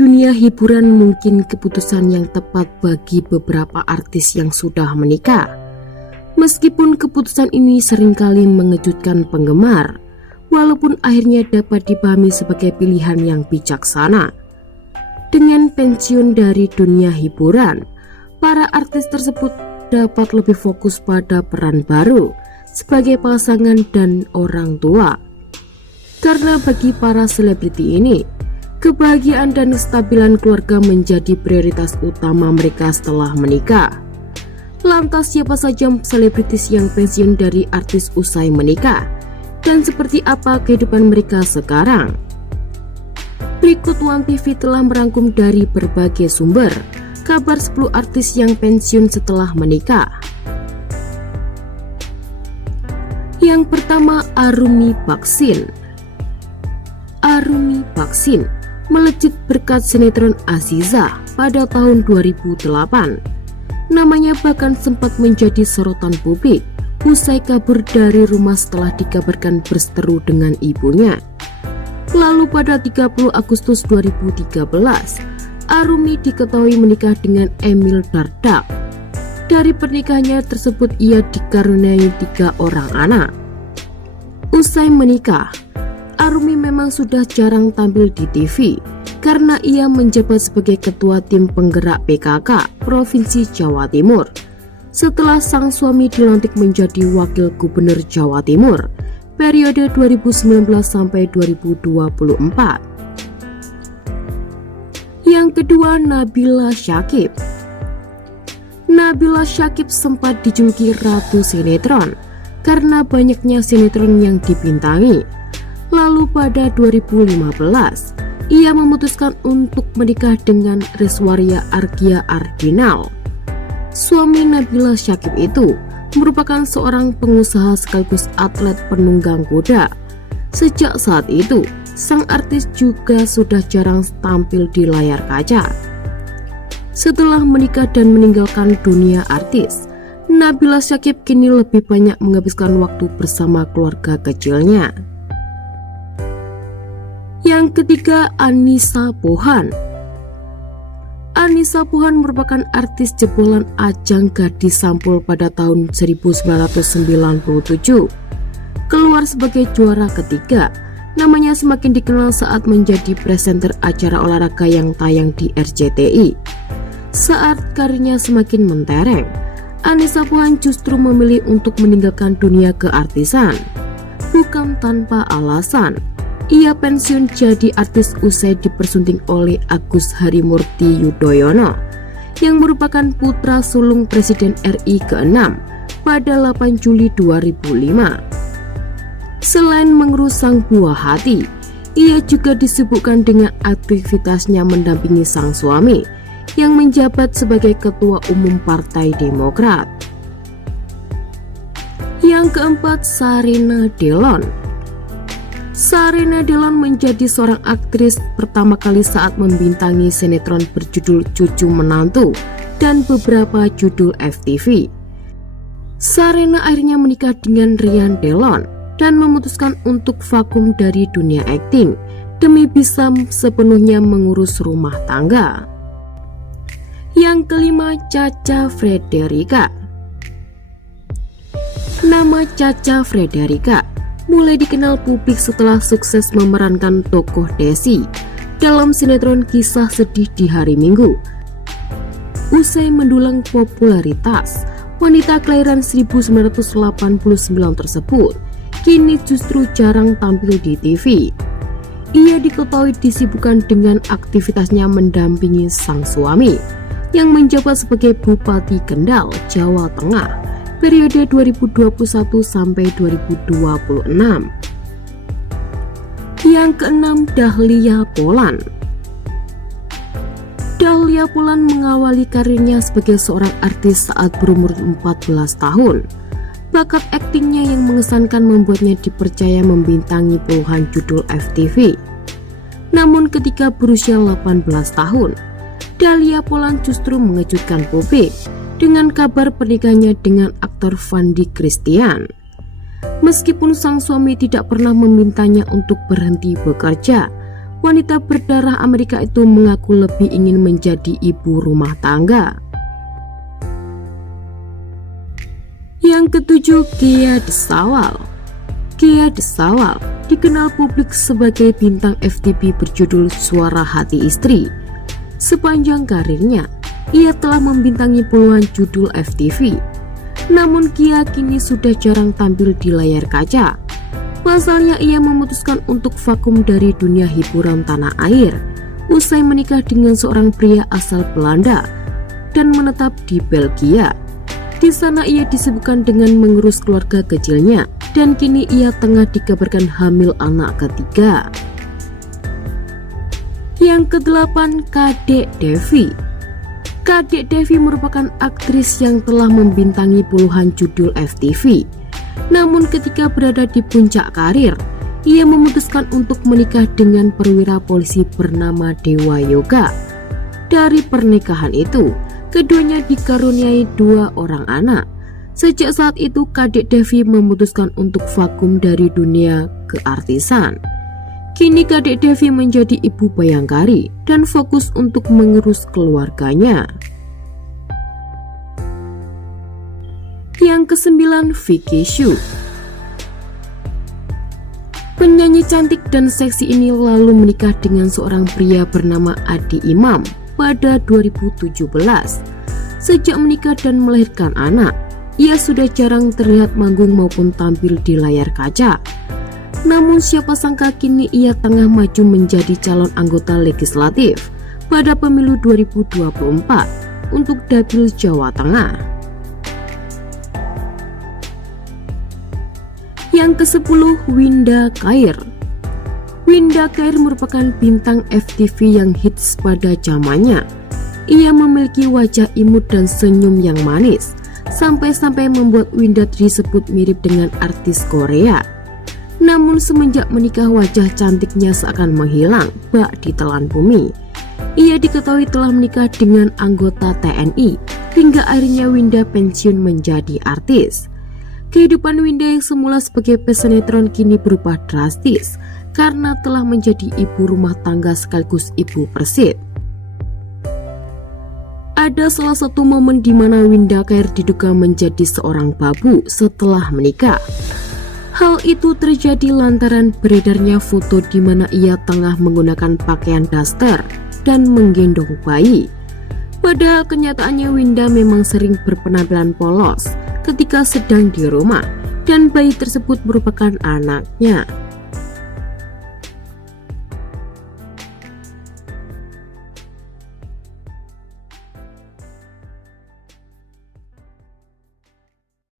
dunia hiburan mungkin keputusan yang tepat bagi beberapa artis yang sudah menikah. Meskipun keputusan ini seringkali mengejutkan penggemar, walaupun akhirnya dapat dipahami sebagai pilihan yang bijaksana. Dengan pensiun dari dunia hiburan, para artis tersebut dapat lebih fokus pada peran baru sebagai pasangan dan orang tua. Karena bagi para selebriti ini, kebahagiaan dan kestabilan keluarga menjadi prioritas utama mereka setelah menikah. Lantas siapa saja selebritis yang pensiun dari artis usai menikah? Dan seperti apa kehidupan mereka sekarang? Berikut One TV telah merangkum dari berbagai sumber kabar 10 artis yang pensiun setelah menikah. Yang pertama, Arumi Bachsin. Arumi Bachsin melejit berkat sinetron Aziza pada tahun 2008. Namanya bahkan sempat menjadi sorotan publik usai kabur dari rumah setelah dikabarkan berseteru dengan ibunya. Lalu pada 30 Agustus 2013, Arumi diketahui menikah dengan Emil Dardak. Dari pernikahannya tersebut ia dikaruniai 3 orang anak. Usai menikah, Arumi memang sudah jarang tampil di TV karena ia menjabat sebagai ketua tim penggerak PKK Provinsi Jawa Timur setelah sang suami dilantik menjadi wakil gubernur Jawa Timur periode 2019 sampai 2024. Yang kedua, Nabila Syakieb. Nabila Syakieb sempat dijuluki Ratu Sinetron karena banyaknya sinetron yang dibintangi. Lalu pada 2015, ia memutuskan untuk menikah dengan Reswaria Argia Ardinal. Suami Nabila Syakieb itu merupakan seorang pengusaha sekaligus atlet penunggang kuda. Sejak saat itu, sang artis juga sudah jarang tampil di layar kaca. Setelah menikah dan meninggalkan dunia artis, Nabila Syakieb kini lebih banyak menghabiskan waktu bersama keluarga kecilnya. Yang ketiga, Annisa Pohan. Annisa Pohan merupakan artis jebolan ajang Gadis Sampul pada tahun 1997. Keluar sebagai juara ketiga, namanya semakin dikenal saat menjadi presenter acara olahraga yang tayang di RCTI. Saat karirnya semakin mentereng, Annisa Pohan justru memilih untuk meninggalkan dunia keartisan. Bukan tanpa alasan, ia pensiun jadi artis usai dipersunting oleh Agus Harimurti Yudhoyono yang merupakan putra sulung Presiden RI ke-6 pada 8 Juli 2005. Selain mengurus sang buah hati, ia juga disibukkan dengan aktivitasnya mendampingi sang suami yang menjabat sebagai Ketua Umum Partai Demokrat. Yang keempat, Sharina Delon. Sharina Delon menjadi seorang aktris pertama kali saat membintangi sinetron berjudul Cucu Menantu dan beberapa judul FTV. Sharina akhirnya menikah dengan Ryan Delon dan memutuskan untuk vakum dari dunia akting demi bisa sepenuhnya mengurus rumah tangga. Yang kelima, Cha-Cha Frederica. Nama Cha-Cha Frederica mulai dikenal publik setelah sukses memerankan tokoh Desi dalam sinetron Kisah Sedih di Hari Minggu. Usai mendulang popularitas, wanita kelahiran 1989 tersebut kini justru jarang tampil di TV. Ia diketahui disibukkan dengan aktivitasnya mendampingi sang suami yang menjabat sebagai Bupati Kendal, Jawa Tengah periode 2021 sampai 2026. Yang keenam, Dahlia Poland. Dahlia Poland mengawali karirnya sebagai seorang artis saat berumur 14 tahun. Bakat aktingnya yang mengesankan membuatnya dipercaya membintangi puluhan judul FTV. Namun ketika berusia 18 tahun, Dahlia Poland justru mengejutkan publik dengan kabar pernikahannya dengan aktor Fandi Christian. Meskipun sang suami tidak pernah memintanya untuk berhenti bekerja, wanita berdarah Amerika itu mengaku lebih ingin menjadi ibu rumah tangga. Yang ketujuh, Ghea Desawal. Ghea Desawal dikenal publik sebagai bintang FTV berjudul Suara Hati Istri. Sepanjang karirnya, ia telah membintangi puluhan judul FTV. Namun Ghea kini sudah jarang tampil di layar kaca. Pasalnya ia memutuskan untuk vakum dari dunia hiburan tanah air usai menikah dengan seorang pria asal Belanda dan menetap di Belgia. Di sana ia disibukkan dengan mengurus keluarga kecilnya dan kini ia tengah dikabarkan hamil anak ketiga. Yang kedelapan, Kadek Devi. Kadek Devi merupakan aktris yang telah membintangi puluhan judul FTV. Namun ketika berada di puncak karir, ia memutuskan untuk menikah dengan perwira polisi bernama Dewa Yoga. Dari pernikahan itu, keduanya dikaruniai 2 orang anak. Sejak saat itu, Kadek Devi memutuskan untuk vakum dari dunia keartisan. Kini Kadek Devi menjadi ibu bayangkari dan fokus untuk mengurus keluarganya. Yang kesembilan, Vicky Shu. Penyanyi cantik dan seksi ini lalu menikah dengan seorang pria bernama Adi Imam pada 2017. Sejak menikah dan melahirkan anak, ia sudah jarang terlihat manggung maupun tampil di layar kaca. Namun siapa sangka kini ia tengah maju menjadi calon anggota legislatif pada pemilu 2024 untuk Dapil Jawa Tengah. Yang ke-10, Winda Khair. Winda Khair merupakan bintang FTV yang hits pada zamannya. Ia memiliki wajah imut dan senyum yang manis, sampai-sampai membuat Winda disebut mirip dengan artis Korea. Namun semenjak menikah, wajah cantiknya seakan menghilang bak ditelan bumi. Ia diketahui telah menikah dengan anggota TNI, hingga akhirnya Winda pensiun menjadi artis. Kehidupan Winda yang semula sebagai pesinetron kini berubah drastis karena telah menjadi ibu rumah tangga sekaligus ibu persib. Ada salah satu momen di mana Winda Khair diduga menjadi seorang babu setelah menikah. Hal itu terjadi lantaran beredarnya foto di mana ia tengah menggunakan pakaian daster dan menggendong bayi. Padahal kenyataannya Winda memang sering berpenampilan polos ketika sedang di rumah dan bayi tersebut merupakan anaknya.